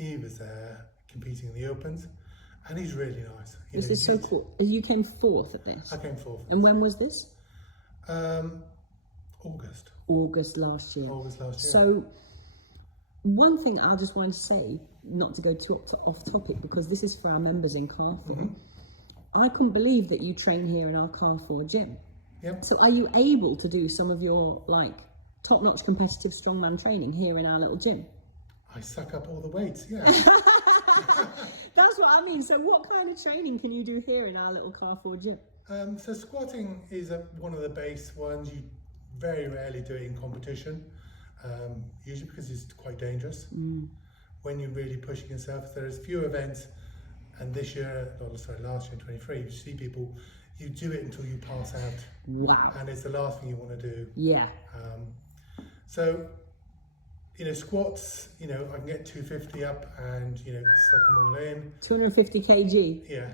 he was there competing in the Opens, and he's really nice. This is so cool. You came fourth at this? I came fourth. And when was this? August. August last year. August last year. So, one thing I just wanted to say, not to go too off topic, because this is for our members in Carrefour. I couldn't believe that you train here in our Carrefour gym. Yep. So are you able to do some of your like top-notch competitive strongman training here in our little gym? I suck up all the weights, yeah. That's what I mean. So what kind of training can you do here in our little Carrefour gym? So squatting is one of the base ones. You very rarely do it in competition, usually because it's quite dangerous. When you're really pushing yourself, there's few events, and last year in 23, you see people, you do it until you pass out. Wow. And it's the last thing you want to do. Yeah. So, squats, I can get 250 up and, suck them all in. 250 kg? Yeah.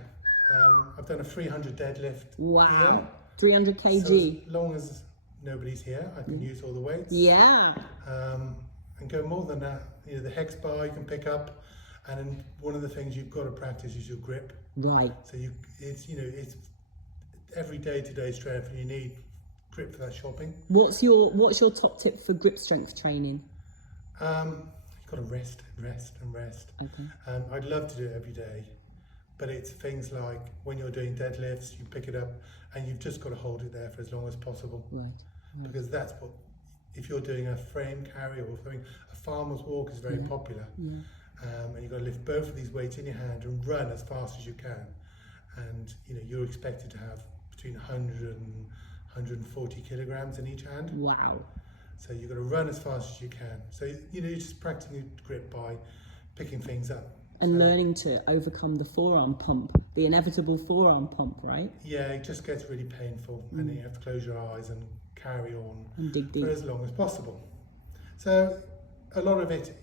I've done a 300 deadlift. Wow. Here. 300 kg. So as long as nobody's here, I can use all the weights. Yeah. And go more than that. The hex bar you can pick up, and then one of the things you've got to practice is your grip. Right. So it's every day-to-day strength, and you need grip for that shopping. What's your top tip for grip strength training? You've got to rest. Okay. I'd love to do it every day, but it's things like when you're doing deadlifts, you pick it up and you've just got to hold it there for as long as possible. Right. Because that's what, if you're doing a frame carry or something, a farmer's walk is very popular. Yeah. And you've got to lift both of these weights in your hand and run as fast as you can. And you're expected to have between 100 and 140 kilograms in each hand. Wow. So you've got to run as fast as you can. So you're just practicing grip by picking things up. And learning to overcome the forearm pump, the inevitable forearm pump, right? Yeah, it just gets really painful, and then you have to close your eyes and carry on And dig deep for as long as possible. So a lot of it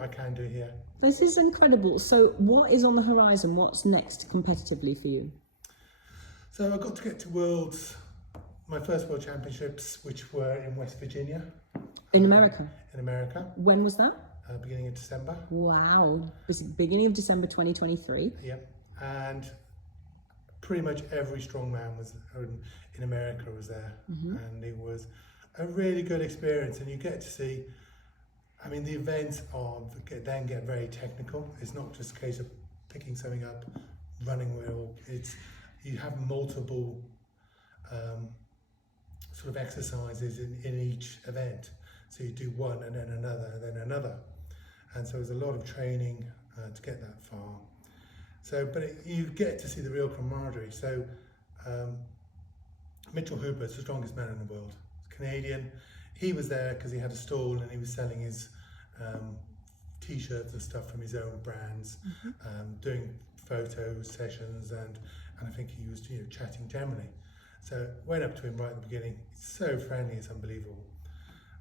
I can do here. This is incredible. So what is on the horizon? What's next competitively for you? So I got to get to my first World Championships, which were in West Virginia. In America? In America. When was that? Beginning of December. Wow. Beginning of December 2023. Yep. And pretty much every strongman was in America was there. And it was a really good experience. And you get to see, the events then get very technical. It's not just a case of picking something up, running with it. You have multiple sort of exercises in each event. So you do one and then another and then another. And so there's a lot of training to get that far. So, you get to see the real camaraderie. So Mitchell Hooper is the strongest man in the world. He's Canadian. He was there because he had a stall and he was selling his t-shirts and stuff from his own brands, doing photo sessions, and I think he was chatting generally. So went up to him right at the beginning. He's so friendly, it's unbelievable.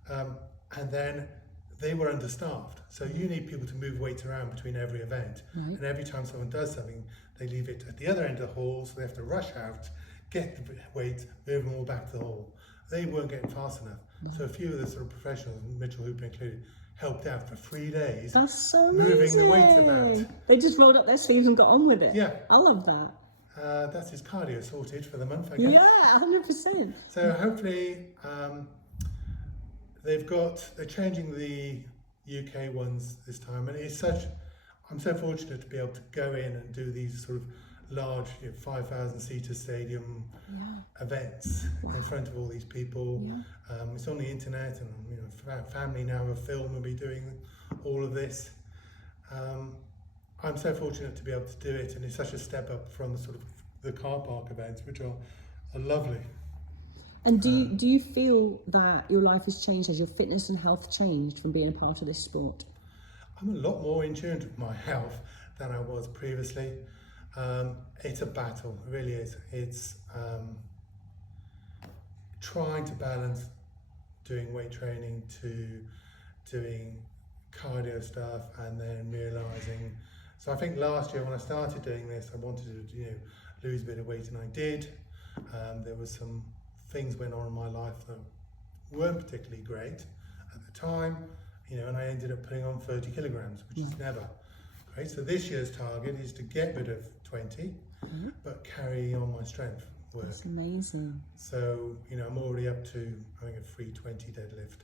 And then they were understaffed, so you need people to move weights around between every event. Right. And every time someone does something, they leave it at the other end of the hall, so they have to rush out, get the weights, move them all back to the hall. They weren't getting fast enough. So a few of the sort of professionals, Mitchell Hooper included, helped out for 3 days. That's so moving amazing. The weights about. They just rolled up their sleeves and got on with it. Yeah. I love that. That's his cardio sorted for the month, I guess. Yeah, 100%. So hopefully they're changing the UK ones this time, and I'm so fortunate to be able to go in and do these sort of large 5,000 seater stadium events in front of all these people. It's on the internet, and family now have filmed and be doing all of this. I'm so fortunate to be able to do it, and it's such a step up from the car park events, which are lovely. And do you feel that your life has changed? Has your fitness and health changed from being a part of this sport? I'm a lot more in tune with my health than I was previously. It's a battle, it really is. It's trying to balance doing weight training to doing cardio stuff, and then realising. So I think last year when I started doing this, I wanted to lose a bit of weight, and I did. There was some things went on in my life that weren't particularly great at the time, and I ended up putting on 30 kilograms, which is never great. So this year's target is to get rid of 20, but carry on my strength work. That's amazing. So, I'm already up to, I think, a 320 deadlift.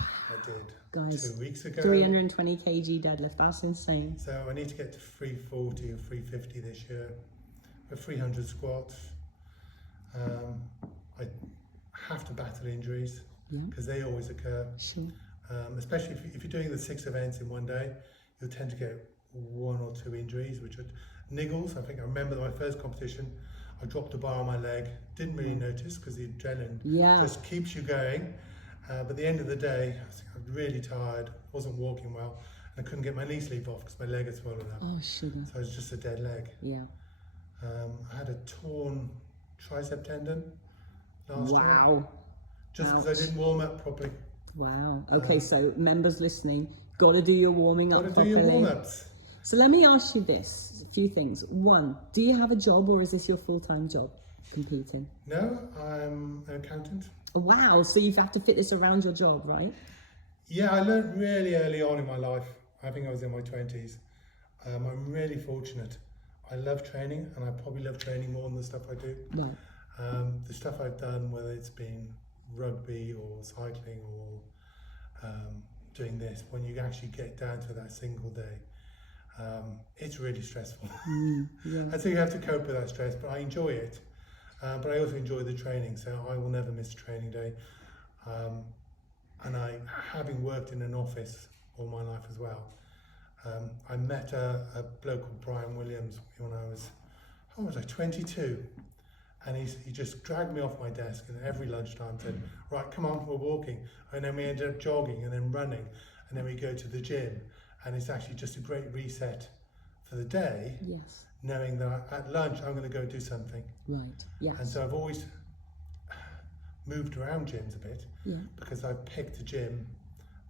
I did Guys, 2 weeks ago. 320 kg deadlift, that's insane. So I need to get to 340 or 350 this year, with 300 squats. I have to battle injuries because they always occur. Sure. Especially if you're doing the 6 events in one day, you'll tend to get 1 or 2 injuries, which are niggles. I think I remember my first competition, I dropped a bar on my leg, didn't really notice because the adrenaline just keeps you going. But at the end of the day, I was really tired, wasn't walking well, and I couldn't get my knee sleeve off because my leg had swollen up. Oh, sugar. So it was just a dead leg. Yeah. I had a torn tricep tendon last year. Wow. Just because I didn't warm up properly. Wow. Okay, so members listening, got to do your warming up properly. Got to do your warm-ups. So let me ask you this, a few things. One, do you have a job or is this your full-time job, competing? No, I'm an accountant. Wow, so you've had to fit this around your job, right? Yeah, I learned really early on in my life. I think I was in my 20s. I'm really fortunate. I love training, and I probably love training more than the stuff I do. Right. The stuff I've done, whether it's been rugby or cycling or doing this, when you actually get down to that single day, it's really stressful. I think you have to cope with that stress, but I enjoy it. But I also enjoy the training, so I will never miss a training day. And having worked in an office all my life as well, I met a bloke called Brian Williams when I was, 22? And he just dragged me off my desk, and every lunchtime said, right, come on, we're walking. And then we ended up jogging and then running, and then we go to the gym. And it's actually just a great reset for the day. Yes. Knowing that at lunch I'm going to go do something. Right. Yes. And so I've always moved around gyms a bit because I picked a gym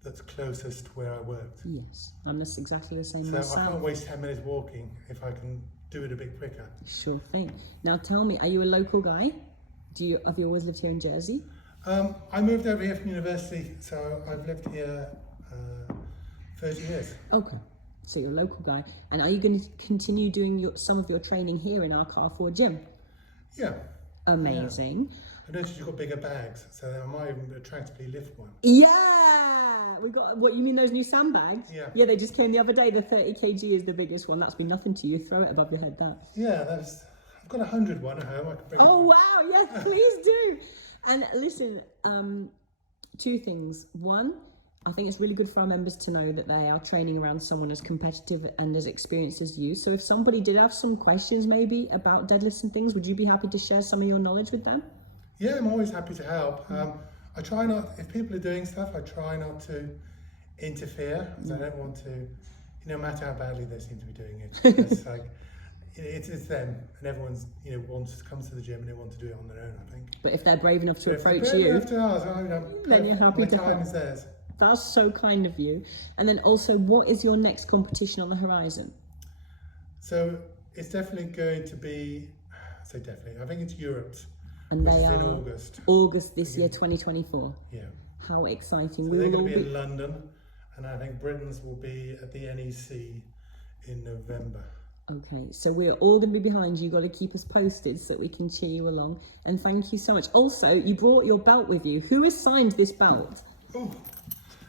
that's closest to where I worked. Yes, I'm just exactly the same So myself. I can't waste 10 minutes walking if I can do it a bit quicker. Sure thing. Now tell me, are you a local guy? Have you always lived here in Jersey? I moved over here from university, so I've lived here 30 years. Okay. So you're a local guy. And are you going to continue doing some of your training here in our Carrefour gym? Yeah. Amazing. I noticed you've got bigger bags, so I might even attractively lift one. Yeah! We got, what, you mean those new sandbags? Yeah. Yeah, they just came the other day. The 30 kg is the biggest one. That's been nothing to you. Throw it above your head, that. Yeah, I've got 100 one at home. I can bring Oh, wow. Yes, please do. And listen, 2 things. One, I think it's really good for our members to know that they are training around someone as competitive and as experienced as you. So if somebody did have some questions maybe about deadlifts and things, would you be happy to share some of your knowledge with them? Yeah, I'm always happy to help. I try not, if people are doing stuff, I try not to interfere, because I don't want to, no matter how badly they seem to be doing it. It's like, it's them, and everyone's, comes to the gym and they want to do it on their own, I think. But if they're brave enough to But approach if they're you, brave enough to ask, then you're happy to my time help. is theirs. That's so kind of you. And then also, what is your next competition on the horizon? So it's definitely going to be, I think it's Europe's, And which they is are in August. August this year, 2024. Yeah. How exciting. So they're going to be in London, and I think Britain's will be at the NEC in November. Okay, so we're all going to be behind you. You've got to keep us posted so that we can cheer you along. And thank you so much. Also, you brought your belt with you. Who assigned this belt? Oh,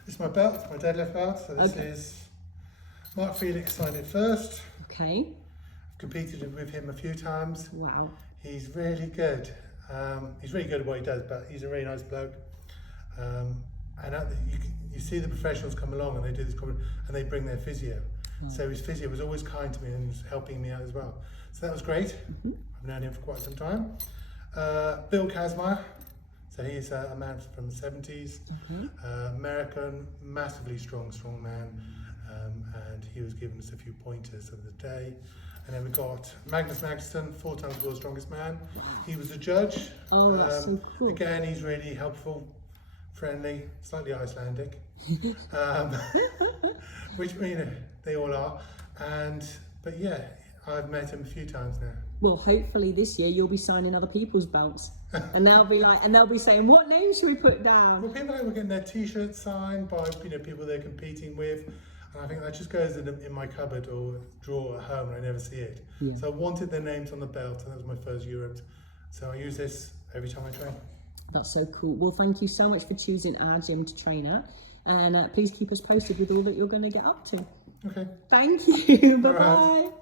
this is my belt, my deadlift belt. So this is Mark Felix signed it first. Okay. I've competed with him a few times. Wow. He's really good. He's really good at what he does, but he's a really nice bloke. And you see the professionals come along and they do this, and they bring their physio. So his physio was always kind to me and was helping me out as well. So that was great. I've known him for quite some time. Bill Kazmaier. So he's a man from the 70s. American, massively strong man. And he was giving us a few pointers of the day. And then we got Magnus Magnusson, 4 times world's strongest man. He was a judge. Oh, that's so cool. Again, he's really helpful, friendly, slightly Icelandic, which they all are. But yeah, I've met him a few times now. well, hopefully this year you'll be signing other people's belts, and they'll be saying, what name should we put down? Well, people were getting their T-shirts signed by people they're competing with, and I think that just goes in my cupboard or drawer at home, and I never see it. Yeah. So I wanted their names on the belt, and that was my first Europe. So I use this every time I train. That's so cool. Well, thank you so much for choosing our gym to train at, and please keep us posted with all that you're going to get up to. Okay. Thank you. Bye bye. All right.